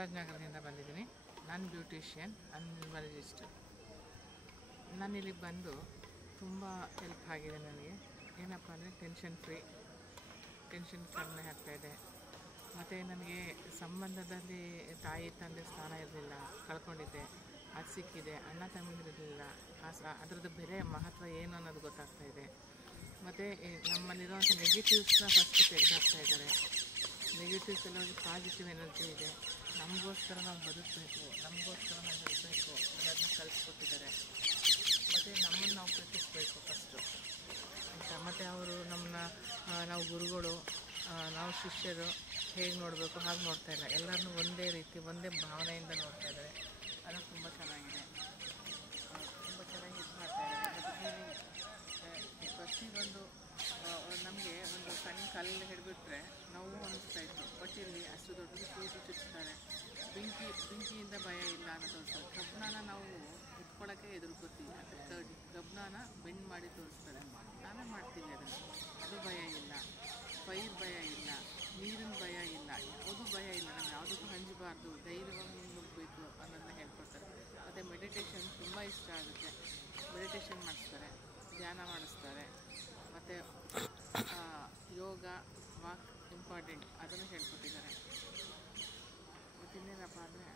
ಚಾಮರಾಜನಗರದಿಂದ ಬಂದಿದ್ದೀನಿ. ನಾನು ಬ್ಯೂಟಿಷಿಯನ್, ಅನಿಮಲಿಸ್ಟ್. ನಾನು ಇಲ್ಲಿಗೆ ಬಂದು ತುಂಬ ಹೆಲ್ಪ್ ಆಗಿದೆ ನನಗೆ. ಏನಪ್ಪ ಅಂದರೆ ಟೆನ್ಷನ್ ಕಡಿಮೆ ಆಗ್ತಾಯಿದೆ. ಮತ್ತು ನನಗೆ ಸಂಬಂಧದಲ್ಲಿ ತಾಯಿ ತಂದೆ ಸ್ಥಾನ ಇರಲಿಲ್ಲ, ಕಳ್ಕೊಂಡಿದ್ದೆ. ಅದು ಸಿಕ್ಕಿದೆ. ಅಣ್ಣ ತಮ್ಮಂದಿರಿರಲಿಲ್ಲ. ಅದರದ್ದು ಬೆಲೆ ಮಹತ್ವ ಏನು ಅನ್ನೋದು ಗೊತ್ತಾಗ್ತಾಯಿದೆ. ಮತ್ತು ನಮ್ಮಲ್ಲಿರುವಂಥ ನೆಗೆಟಿವ್ಸ್ನ ಫಸ್ಟ್ ತೆಗೆದಾಕ್ತಾ ಇದ್ದಾರೆ. ನೆಗೆಟಿವ್ಸ್ ಎಲ್ಲ ಹೋಗಿ ಪಾಸಿಟಿವ್ ಎನರ್ಜಿ ಇದೆ. ನಮಗೋಸ್ಕರ ನಾವು ಬದುಕಬೇಕು, ನಮಗೋಸ್ಕರ ನಾವು ಇರಬೇಕು ಅನ್ನೋದನ್ನ ಕಲಿಸ್ಕೊಟ್ಟಿದ್ದಾರೆ. ಮತ್ತು ನಮ್ಮನ್ನು ನಾವು ಪ್ರೀತಿಸಬೇಕು ಫಸ್ಟು ಅಂತ. ಮತ್ತು ಅವರು ನಮ್ಮನ್ನ, ನಾವು ಗುರುಗಳು, ನಾವು ಶಿಷ್ಯರು ಹೇಗೆ ನೋಡಬೇಕು ಹಾಗೆ ನೋಡ್ತಾ ಇಲ್ಲ. ಎಲ್ಲರನ್ನೂ ಒಂದೇ ರೀತಿ, ಒಂದೇ ಭಾವನೆಯಿಂದ ನೋಡ್ತಾ ಇದ್ದಾರೆ. ಅದು ತುಂಬ ಚೆನ್ನಾಗಿದೆ. ತುಂಬ ಚೆನ್ನಾಗಿ ಇದು ಮಾಡ್ತಾ ಇದ್ದಾರೆ. ಮತ್ತು ಪ್ರತಿಯೊಂದು ನಮಗೆ ಒಂದು ಸಣ್ಣ ಕಲ್ಲು ಹಿಡಿಬಿಟ್ರೆ ನೋವು ಅನ್ನಿಸ್ತಾಯಿತ್ತು. ಬಟ್ ಇಲ್ಲಿ ಅಷ್ಟು ದೊಡ್ಡದು ಸೂಜಿ ಚುಚ್ತಾರೆ. ಬೆಂಕಿಯಿಂದ ಭಯ ಇಲ್ಲ ಅನ್ನೋ ತೋರಿಸ್ತಾರೆ. ಕಬ್ಬಣನ ನಾವು ಇಟ್ಕೊಳ್ಳೋಕ್ಕೆ ಎದುರ್ಕೋತೀವಿ. ಕಬ್ಬಣನ ಬೆಂಡ್ ಮಾಡಿ ತೋರಿಸ್ತಾರೆ. ನಾವೇ ಮಾಡ್ತೀವಿ ಅದನ್ನು. ಅದು ಭಯ ಇಲ್ಲ. ಫೈರ್ ಭಯ ಇಲ್ಲ. ನೀರಿನ ಭಯ ಇಲ್ಲ. ಯಾವುದೂ ಭಯ ಇಲ್ಲ. ನಾವು ಯಾವುದಕ್ಕೂ ಹಂಚಬಾರ್ದು, ಧೈರ್ಯವಾಗಿ ನುಗ್ಗಬೇಕು ಅನ್ನೋದನ್ನ ಹೇಳ್ಕೊಡ್ತಾರೆ. ಮತ್ತು ಮೆಡಿಟೇಷನ್ ತುಂಬ ಇಷ್ಟ ಆಗುತ್ತೆ. ಮೆಡಿಟೇಷನ್ ಮಾಡಿಸ್ತಾರೆ, ಧ್ಯಾನ ಮಾಡಿಸ್ತಾರೆ. ಮತ್ತು ಯೋಗ, ವಾಕ್ ಇಂಪಾರ್ಟೆಂಟ್, ಅದನ್ನು ಹೇಳ್ಕೊಟ್ಟಿದ್ದಾರೆ. ಮತ್ತು ಇನ್ನೇನಪ್ಪ ಅಂದರೆ